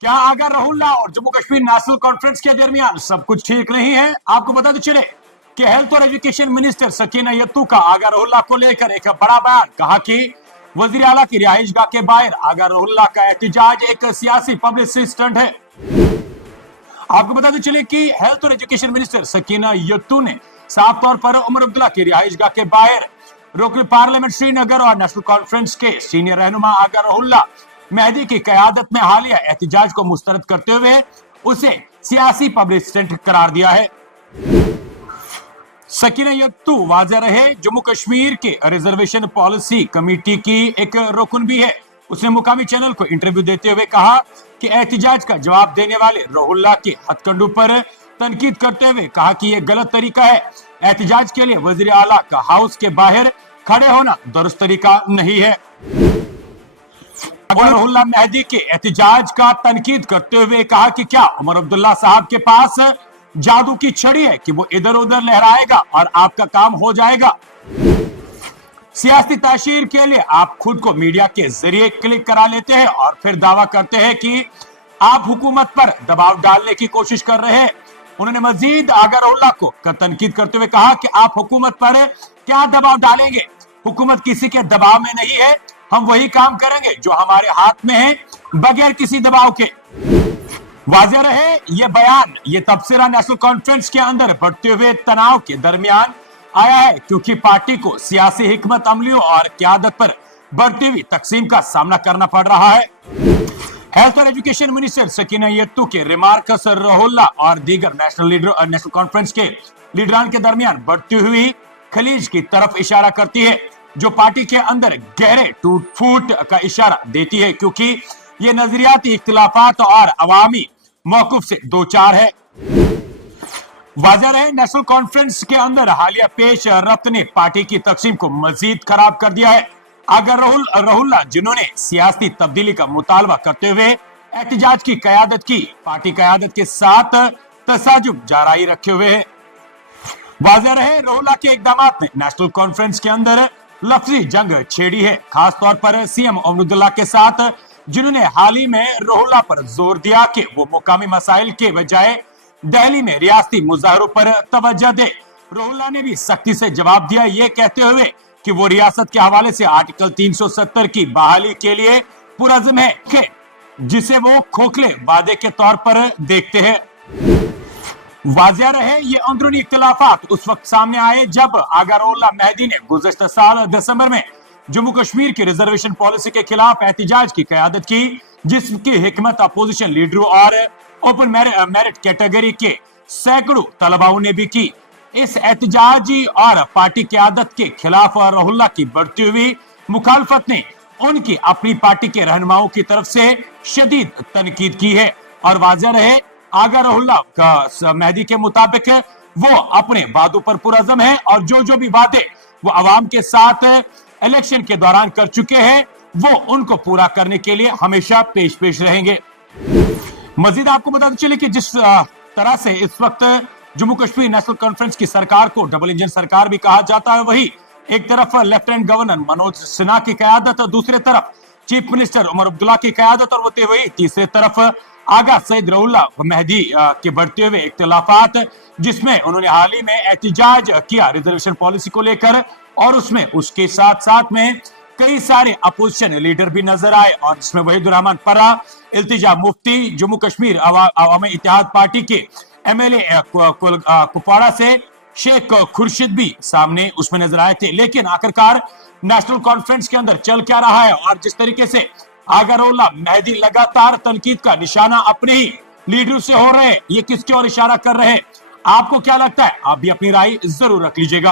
क्या आगा रहुल्ला और Jammu Kashmir national conference के दरमियान सब कुछ ठीक नहीं है? आपको बताते चले कि हेल्थ और एजुकेशन मिनिस्टर सकीना यत्तू का आगा रहुल्ला को लेकर एक बड़ा बयान। कहा कि वजीर आला की रिहाइश गाह के बाहर आगा रहुल्ला का एहतजाज एक सियासी पब्लिसिटी स्टंट है। आपको बताते चले कि हेल्थ और एजुकेशन मिनिस्टर सकीना यत्तू ने साफ तौर पर उमर अब्दुल्ला की रिहाइश गाह के बाहर रुकन पार्लियामेंट श्रीनगर और नेशनल कॉन्फ्रेंस के सीनियर रहनुमा आगा रहुल्ला मेहदी की क़यादत में हालिया एहतजाज को मुस्तरद करते हुए उसे सियासी पब्लिसिटी करार दिया है। सकीना यत्तू वाज़ेह रहे जम्मू कश्मीर के रिजर्वेशन पॉलिसी कमेटी की एक रुकन भी है। उसने मुकामी चैनल को इंटरव्यू देते हुए कहा कि एहतजाज का जवाब देने वाले रहुल्ला के हथकंडों पर तनकीद करते हुए कहा कि यह गलत तरीका है। एहतजाज के लिए वजीर आला का हाउस के बाहर खड़े होना दुरुस्त तरीका नहीं है। रहुल्ला मेहदी के एहतजाज का तनकीद करते हुए कहा कि क्या उमर अब्दुल्ला साहब के पास जादू की छड़ी है कि वो इधर उधर लहराएगा और आपका काम हो जाएगा। सियासी ताशीर के लिए आप खुद को मीडिया के जरिए क्लिक करा लेते हैं और फिर दावा करते हैं कि आप हुकूमत पर दबाव डालने की कोशिश कर रहे हैं। उन्होंने मजीद आगा रहुल्ला को तनकीद करते हुए कहा कि आप हुकूमत पर क्या दबाव डालेंगे? हुकूमत किसी के दबाव में नहीं है, हम वही काम करेंगे जो हमारे हाथ में है बगैर किसी दबाव के। वाज़ेह रहे ये बयान, ये तबसरा नेशनल कॉन्फ्रेंस के अंदर बढ़ते हुए तनाव के दरमियान आया है, क्योंकि पार्टी को सियासी हिकमत अमलियों और क़यादत पर बढ़ती हुई तकसीम का सामना करना पड़ रहा है। हेल्थ और एजुकेशन मिनिस्टर सकीना यत्तू के रिमार्क्स रहुल्ला और दीगर नेशनल कॉन्फ्रेंस के लीडरान के दरमियान बढ़ती हुई खलीज की तरफ इशारा करती है, जो पार्टी के अंदर गहरे टूट फूट का इशारा देती है, क्योंकि ये नजरियाती इख्तिलाफात और अवामी मौक़िफ़ से दो चार है। वाज़ेह रहे नेशनल कॉन्फ्रेंस के अंदर हालिया पेश रफ्त ने पार्टी की तकसीम को मजीद खराब कर दिया है। अगर रहुल्ला जिन्होंने सियासी तब्दीली का मुतालबा करते हुए एहतजाज की क़यादत की, पार्टी क़यादत के साथ तसाजुब जारी रखे हुए है। वाज़ेह रहे रहुल्ला के इक़दामात ने नेशनल कॉन्फ्रेंस के अंदर लफ्जी जंग छेड़ी है, खास तौर पर सीएम उमर अब्दुल्ला के साथ, जिन्होंने हाल ही में रहुल्ला पर जोर दिया कि वो मुकामी मसाइल के बजाय दिल्ली में रियासती मुजाहरों पर तवज्जो दे। रहुल्ला ने भी सख्ती से जवाब दिया, ये कहते हुए कि वो रियासत के हवाले से आर्टिकल 370 की बहाली के लिए पुरज़्म है, जिसे वो खोखले वादे के तौर पर देखते हैं। वाज़ेह रहे ये अंदरूनी इख्तिलाफात उस वक्त सामने आए जब आगा रहुल्ला मेहदी ने गुज़श्ता साल दिसंबर में जम्मू कश्मीर की रिजर्वेशन पॉलिसी के खिलाफ एहतजाज की क़यादत की, जिसकी हिकमत अपोजिशन लीडरों और ओपन मेरिट कैटेगरी के सैकड़ों तलबाओं ने भी की। इस एहतजाजी और पार्टी क़यादत के खिलाफ रहुल्ला की बढ़ती हुई मुखालफत ने उनकी अपनी पार्टी के रहनुमाओं की तरफ से शदीद तनकीद की है। और वाज़ेह रहे आगा रहुल्ला का मेहदी के मुताबिक वो अपने वादों पर पुरज़्म है और जो भी वादे वो अवाम के साथ इलेक्शन के दौरान कर चुके हैं, वो उनको पूरा करने के लिए हमेशा पेश रहेंगे। मजीद आपको बताते चले कि जिस तरह से इस वक्त जम्मू कश्मीर नेशनल कॉन्फ्रेंस की सरकार को डबल इंजन सरकार भी कहा जाता है, वही एक तरफ लेफ्टिनेंट गवर्नर मनोज सिन्हा की क़यादत और दूसरी तरफ चीफ मिनिस्टर उमर अब्दुल्ला की क़यादत और वही तीसरी तरफ आगा सईद रहुल्ला मेहदी के बढ़ते हुए इख्तिलाफात, जिसमें उन्होंने हाल ही में एहतजाज किया रिजर्वेशन पॉलिसी को लेकर, और उसमें उसके साथ साथ में कई सारे अपोजिशन लीडर भी नजर आए, और जिसमें वहीदुर रहमान पर्रा, इल्तिजा मुफ्ती, जम्मू कश्मीर अवामी इत्तेहाद पार्टी के एमएलए कुपवाड़ा से शेख खुर्शीद भी सामने उसमें नजर आए थे। लेकिन आखिरकार नेशनल कॉन्फ्रेंस के अंदर चल क्या रहा है और जिस तरीके से आगा रहुल्ला मेहदी लगातार तनकीद का निशाना अपने ही लीडरों से हो रहे हैं, ये किसकी ओर इशारा कर रहे हैं? आपको क्या लगता है? आप भी अपनी राय जरूर रख लीजिएगा।